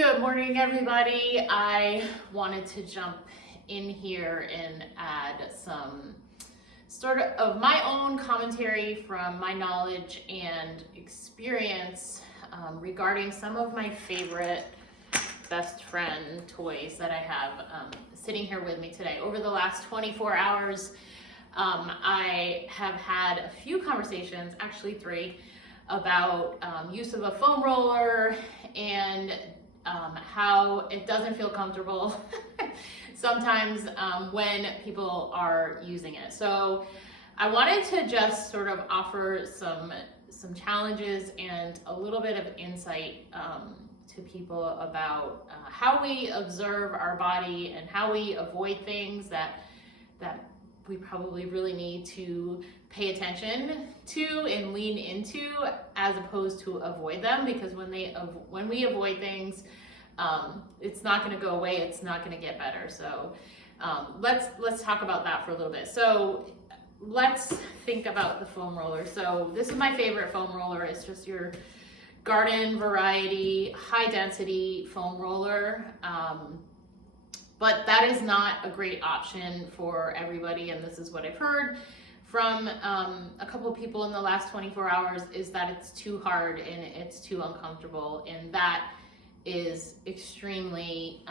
Good morning, everybody. I wanted to jump in here and add some sort of my own commentary from my knowledge and experience regarding some of my favorite best friend toys that I have sitting here with me today. Over the last 24 hours, I have had a few conversations, actually 3, about use of a foam roller and how it doesn't feel comfortable sometimes when people are using it. So I wanted to just sort of offer some challenges and a little bit of insight to people about how we observe our body and how we avoid things that we probably really need to pay attention to and lean into, as opposed to avoid them, because when we avoid things, it's not going to go away, it's not going to get better. So let's talk about that for a little bit. So let's think about the foam roller. So this is my favorite foam roller. It's just your garden variety, high density foam roller. But that is not a great option for everybody, and this is what I've heard from a couple of people in the last 24 hours, is that it's too hard and it's too uncomfortable, and that is extremely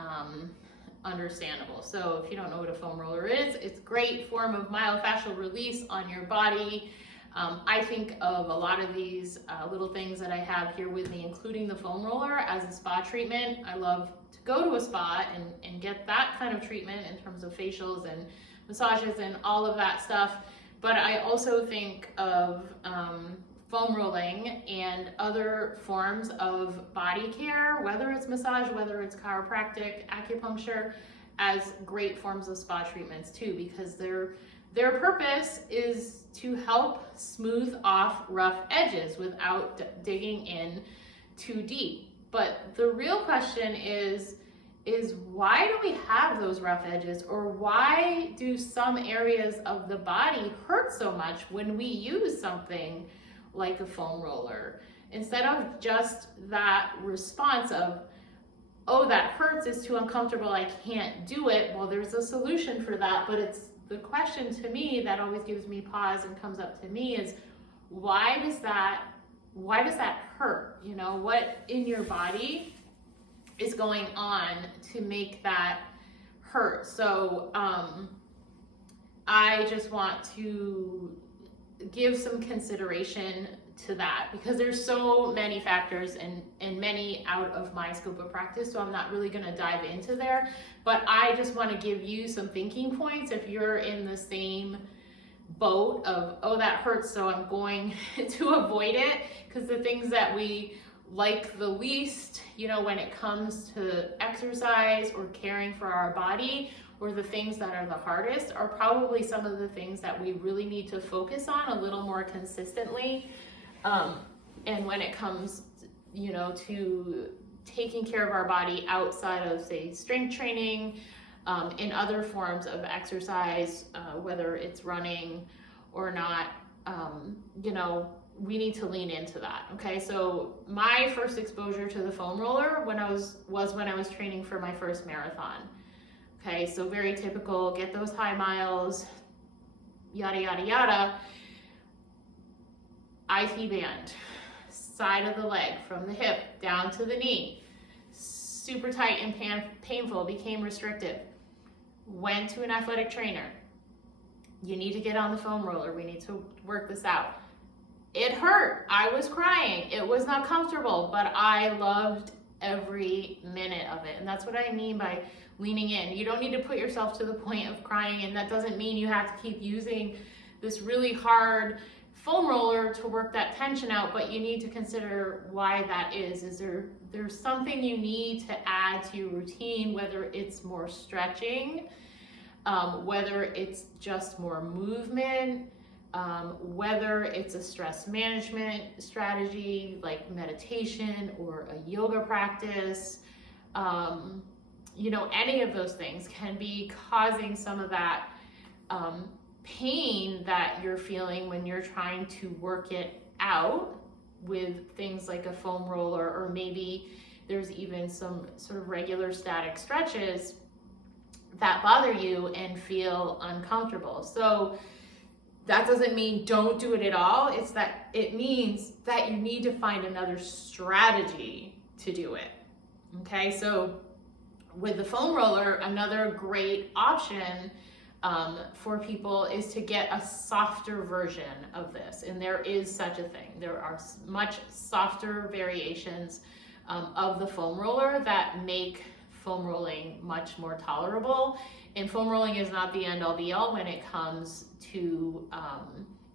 understandable. So if you don't know what a foam roller is, it's a great form of myofascial release on your body. I think of a lot of these little things that I have here with me, including the foam roller, as a spa treatment. I love to go to a spa and get that kind of treatment in terms of facials and massages and all of that stuff. But I also think of foam rolling and other forms of body care, whether it's massage, whether it's chiropractic, acupuncture, as great forms of spa treatments too, because their purpose is to help smooth off rough edges without digging in too deep. But the real question is why do we have those rough edges, or why do some areas of the body hurt so much when we use something like a foam roller? Instead of just that response of, oh, that hurts, it's too uncomfortable, I can't do it. Well, there's a solution for that, but it's the question to me that always gives me pause and comes up to me is, why does that hurt? You know, what in your body is going on to make that hurt? So I just want to give some consideration to that, because there's so many factors and many out of my scope of practice, so I'm not really going to dive into there, but I just want to give you some thinking points if you're in the same boat of, oh, that hurts, so I'm going to avoid it. Because the things that we like the least, you know, when it comes to exercise or caring for our body, or the things that are the hardest, are probably some of the things that we really need to focus on a little more consistently. And when it comes, you know, to taking care of our body outside of, say, strength training, in other forms of exercise, whether it's running or not, you know, we need to lean into that. Okay, so my first exposure to the foam roller when I was training for my first marathon. Okay, so very typical, get those high miles, yada, yada, yada. IT band, side of the leg, from the hip down to the knee, super tight and painful, became restrictive. Went to an athletic trainer. You need to get on the foam roller. We need to work this out. It hurt. I was crying. It was not comfortable, but I loved every minute of it. And that's what I mean by leaning in. You don't need to put yourself to the point of crying, and that doesn't mean you have to keep using this really hard foam roller to work that tension out, but you need to consider why that is. Is there's something you need to add to your routine, whether it's more stretching, whether it's just more movement, whether it's a stress management strategy like meditation or a yoga practice. You know, any of those things can be causing some of that pain that you're feeling when you're trying to work it out with things like a foam roller, or maybe there's even some sort of regular static stretches that bother you and feel uncomfortable. So that doesn't mean don't do it at all. It means that you need to find another strategy to do it. Okay, so with the foam roller, another great option for people is to get a softer version of this. And there is such a thing. There are much softer variations of the foam roller that make foam rolling much more tolerable. And foam rolling is not the end all be all when it comes to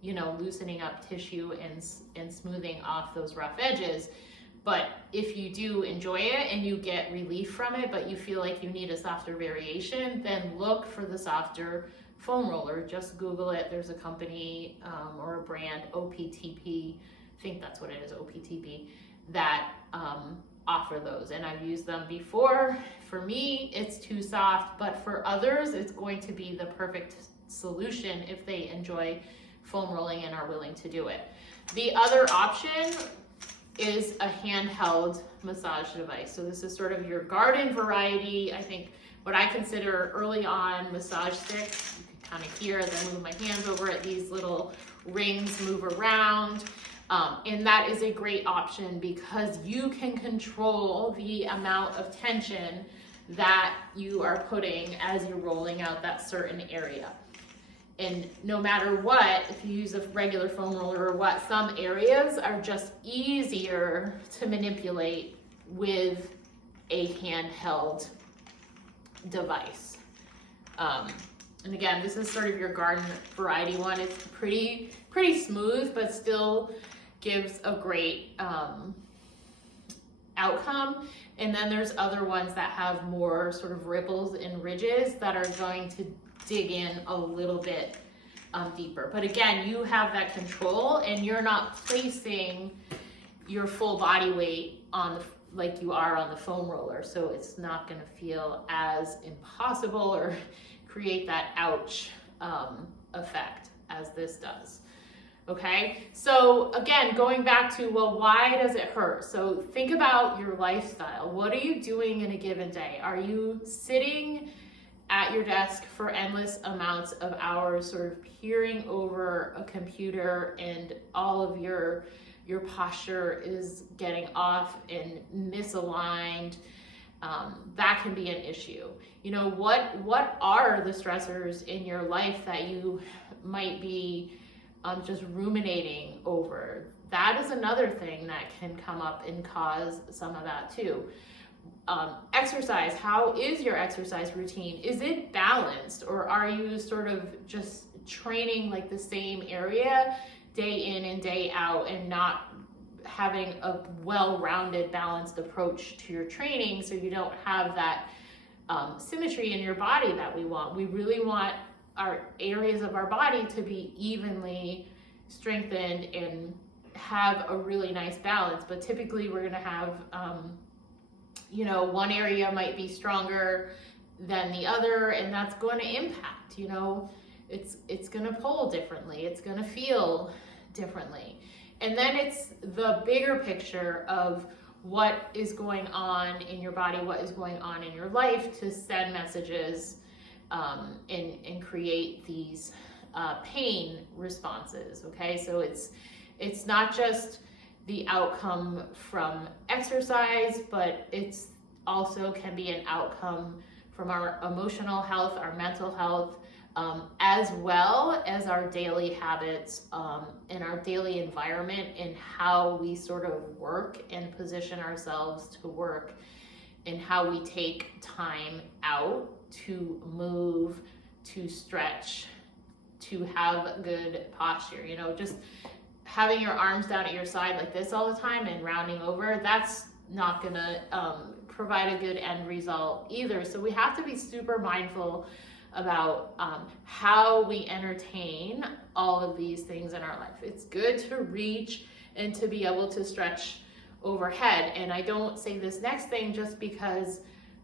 loosening up tissue and smoothing off those rough edges. But if you do enjoy it and you get relief from it, but you feel like you need a softer variation, then look for the softer foam roller. Just Google it. There's a company or a brand, OPTP, I think that's what it is, OPTP, that offer those. And I've used them before. For me, it's too soft, but for others, it's going to be the perfect solution if they enjoy foam rolling and are willing to do it. The other option is a handheld massage device. So this is sort of your garden variety. I think what I consider early on massage stick. You can kind of hear as I move my hands over it, these little rings move around. And that is a great option because you can control the amount of tension that you are putting as you're rolling out that certain area. And no matter what, if you use a regular foam roller or what, some areas are just easier to manipulate with a handheld device. And again, this is sort of your garden variety one. It's pretty smooth, but still gives a great outcome. And then there's other ones that have more sort of ripples and ridges that are going to dig in a little bit deeper. But again, you have that control and you're not placing your full body weight on like you are on the foam roller. So it's not gonna feel as impossible or create that ouch effect as this does. Okay, so again, going back to, well, why does it hurt? So think about your lifestyle. What are you doing in a given day? Are you sitting at your desk for endless amounts of hours, sort of peering over a computer and all of your posture is getting off and misaligned? That can be an issue. You know, what are the stressors in your life that you might be just ruminating over? That is another thing that can come up and cause some of that too. Exercise, how is your exercise routine? Is it balanced, or are you sort of just training like the same area day in and day out and not having a well-rounded, balanced approach to your training, so you don't have that symmetry in your body that we want? We really want our areas of our body to be evenly strengthened and have a really nice balance, but typically we're going to have one area might be stronger than the other, and that's going to impact, it's going to pull differently, it's going to feel differently. And then it's the bigger picture of what is going on in your body, what is going on in your life to send messages and create these pain responses. Okay, so it's not just the outcome from exercise, but it's also can be an outcome from our emotional health, our mental health, as well as our daily habits and our daily environment and how we sort of work and position ourselves to work and how we take time out to move, to stretch, to have good posture. Just having your arms down at your side like this all the time and rounding over, that's not gonna provide a good end result either. So we have to be super mindful about how we entertain all of these things in our life. It's good to reach and to be able to stretch overhead. And I don't say this next thing just because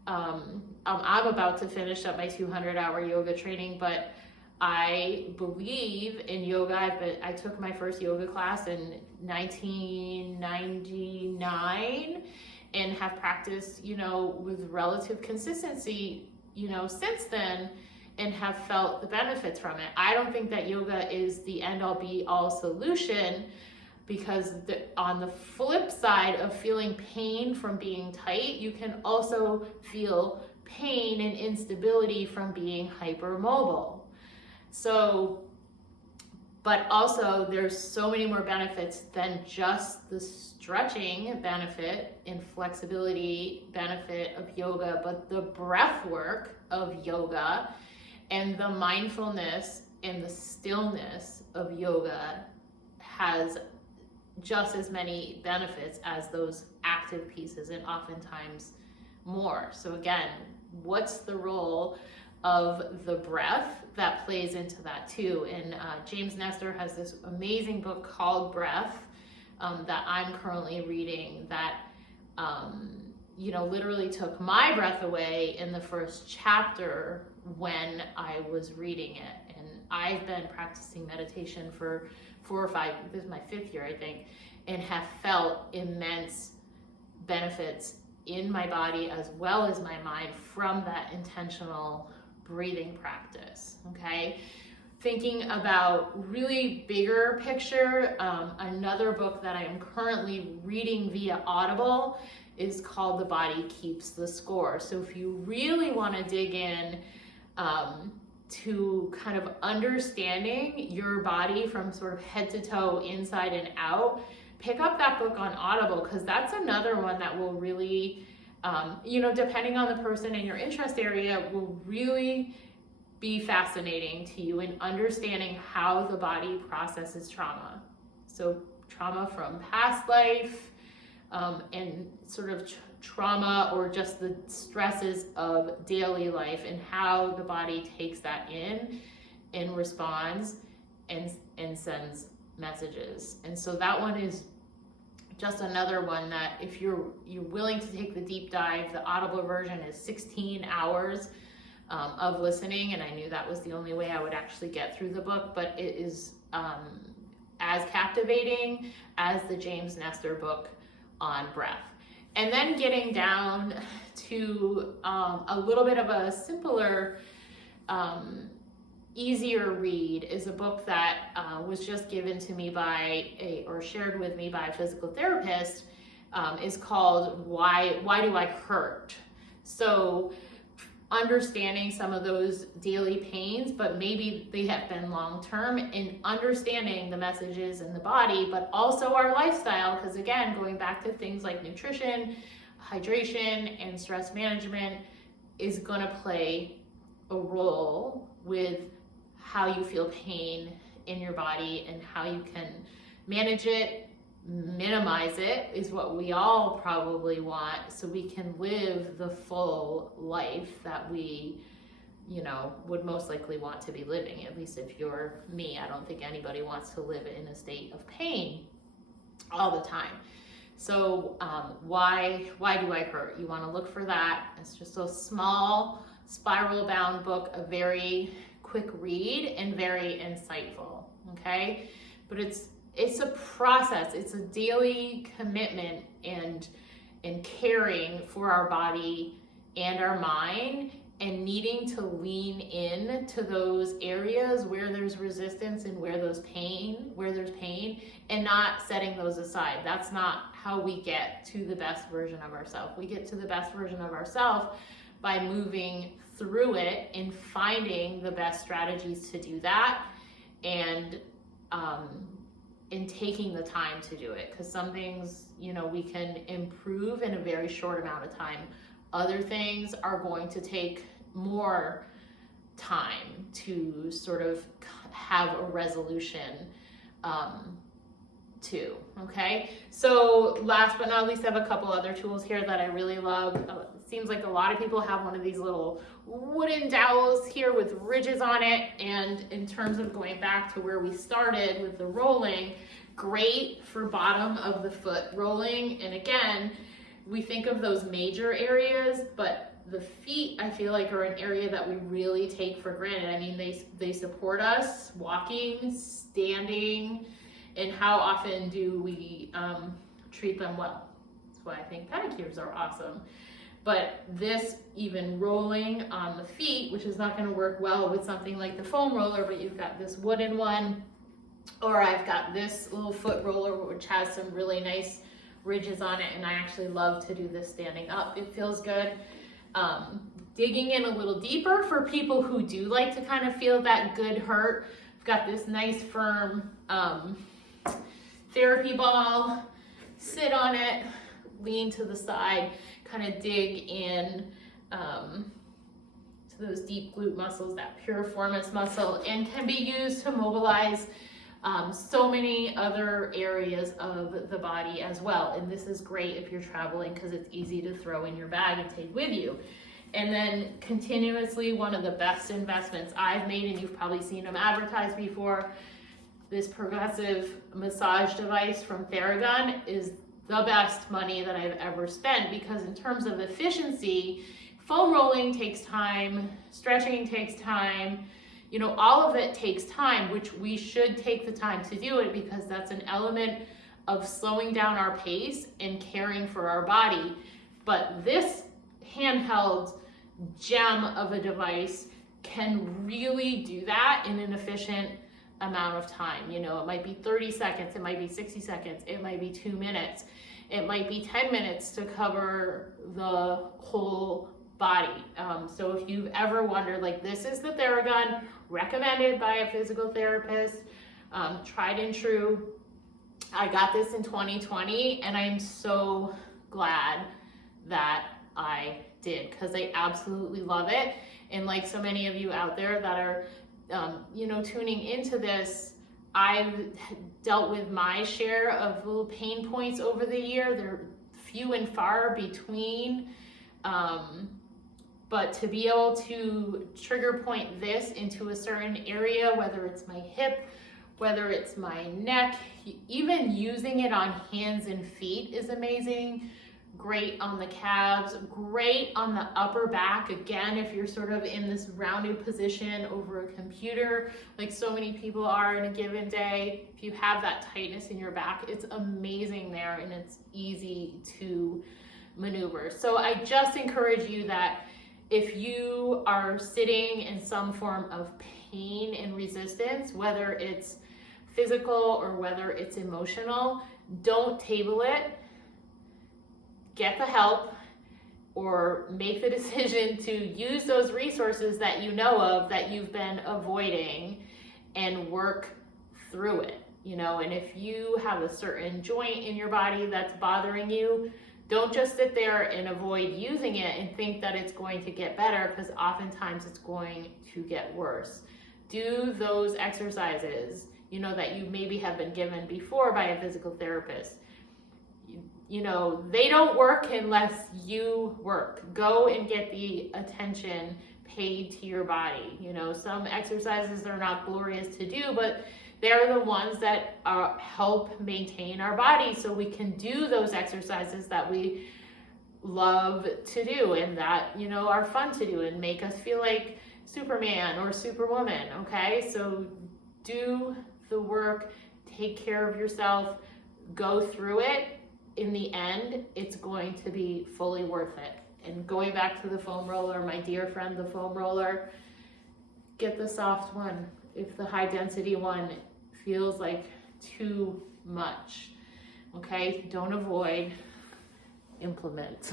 I'm about to finish up my 200-hour yoga training, but I believe in yoga. I took my first yoga class in 1999, and have practiced, with relative consistency, since then, and have felt the benefits from it. I don't think that yoga is the end all be all solution, because on the flip side of feeling pain from being tight, you can also feel pain and instability from being hypermobile. So, but also there's so many more benefits than just the stretching benefit and flexibility benefit of yoga, but the breath work of yoga and the mindfulness and the stillness of yoga has just as many benefits as those active pieces, and oftentimes more. So again, what's the role of the breath that plays into that too? And James Nestor has this amazing book called Breath that I'm currently reading that literally took my breath away in the first chapter when I was reading it. And I've been practicing meditation for 4 or 5, this is my 5th year, I think, and have felt immense benefits in my body as well as my mind from that intentional breathing practice. Okay, thinking about really bigger picture, another book that I am currently reading via Audible is called The Body Keeps the Score. So if you really want to dig in to kind of understanding your body from sort of head to toe, inside and out, pick up that book on Audible, because that's another one that will really, depending on the person and your interest area, will really be fascinating to you in understanding how the body processes trauma. So trauma from past life, and sort of trauma or just the stresses of daily life, and how the body takes that in and responds and sends messages. And so that one is just another one that if you're willing to take the deep dive, the Audible version is 16 hours of listening, and I knew that was the only way I would actually get through the book, but it is as captivating as the James Nestor book on breath. And then getting down to a little bit of a simpler, easier read is a book that was just given to me or shared with me by a physical therapist, is called Why Do I Hurt? So understanding some of those daily pains, but maybe they have been long-term, in understanding the messages in the body, but also our lifestyle, because again, going back to things like nutrition, hydration, and stress management is going to play a role with how you feel pain in your body and how you can manage it, minimize it, is what we all probably want, so we can live the full life that we, would most likely want to be living. At least if you're me, I don't think anybody wants to live in a state of pain all the time. So why do I hurt? You want to look for that. It's just a small spiral bound book, a very quick read and very insightful. Okay, but it's a process. It's a daily commitment and caring for our body and our mind, and needing to lean in to those areas where there's resistance and where there's pain, and not setting those aside. That's not how we get to the best version of ourselves. We get to the best version of ourselves by moving through it and finding the best strategies to do that, and in taking the time to do it, because some things, we can improve in a very short amount of time. Other things are going to take more time to sort of have a resolution to, okay? So last but not least, I have a couple other tools here that I really love. It seems like a lot of people have one of these little wooden dowels here with ridges on it, and in terms of going back to where we started with the rolling, great for bottom of the foot rolling. And again, we think of those major areas, but the feet, I feel like, are an area that we really take for granted. I mean, they support us walking, standing, and how often do we treat them well? That's why I think pedicures are awesome. But this, even rolling on the feet, which is not going to work well with something like the foam roller, but you've got this wooden one, or I've got this little foot roller which has some really nice ridges on it, and I actually love to do this standing up. It feels good. Digging in a little deeper for people who do like to kind of feel that good hurt, I've got this nice firm therapy ball. Sit on it, lean to the side, kind of dig in to those deep glute muscles, that piriformis muscle, and can be used to mobilize so many other areas of the body as well. And this is great if you're traveling because it's easy to throw in your bag and take with you. And then continuously, one of the best investments I've made, and you've probably seen them advertised before, this progressive massage device from Theragun is the best money that I've ever spent, because in terms of efficiency, foam rolling takes time, stretching takes time, you know, all of it takes time, which we should take the time to do it because that's an element of slowing down our pace and caring for our body. But this handheld gem of a device can really do that in an efficient amount of time. You know, it might be 30 seconds, it might be 60 seconds, it might be 2 minutes, it might be 10 minutes to cover the whole body. So if you've ever wondered, like, this is the Theragun, recommended by a physical therapist, tried and true. I got this in 2020 and I'm so glad that I did, because I absolutely love it. And like so many of you out there that are you know, tuning into this, I've dealt with my share of little pain points over the year. They're few and far between, but to be able to trigger point this into a certain area, whether it's my hip, whether it's my neck, even using it on hands and feet is amazing. Great on the calves, great on the upper back. Again, if you're sort of in this rounded position over a computer, like so many people are in a given day, if you have that tightness in your back, it's amazing there and it's easy to maneuver. So I just encourage you that if you are sitting in some form of pain and resistance, whether it's physical or whether it's emotional, don't table it. Get the help, or make the decision to use those resources that you know of that you've been avoiding and work through it. You know, and if you have a certain joint in your body that's bothering you, don't just sit there and avoid using it and think that it's going to get better, because oftentimes it's going to get worse. Do those exercises, you know, that you maybe have been given before by a physical therapist. You know, they don't work unless you work. Go and get the attention paid to your body. You know, some exercises are not glorious to do, but they're the ones that help maintain our body so we can do those exercises that we love to do and that, you know, are fun to do and make us feel like Superman or Superwoman, okay? So do the work, take care of yourself, go through it. In the end, it's going to be fully worth it. And going back to the foam roller, my dear friend, the foam roller, get the soft one. If the high density one feels like too much, okay? Don't avoid, implement.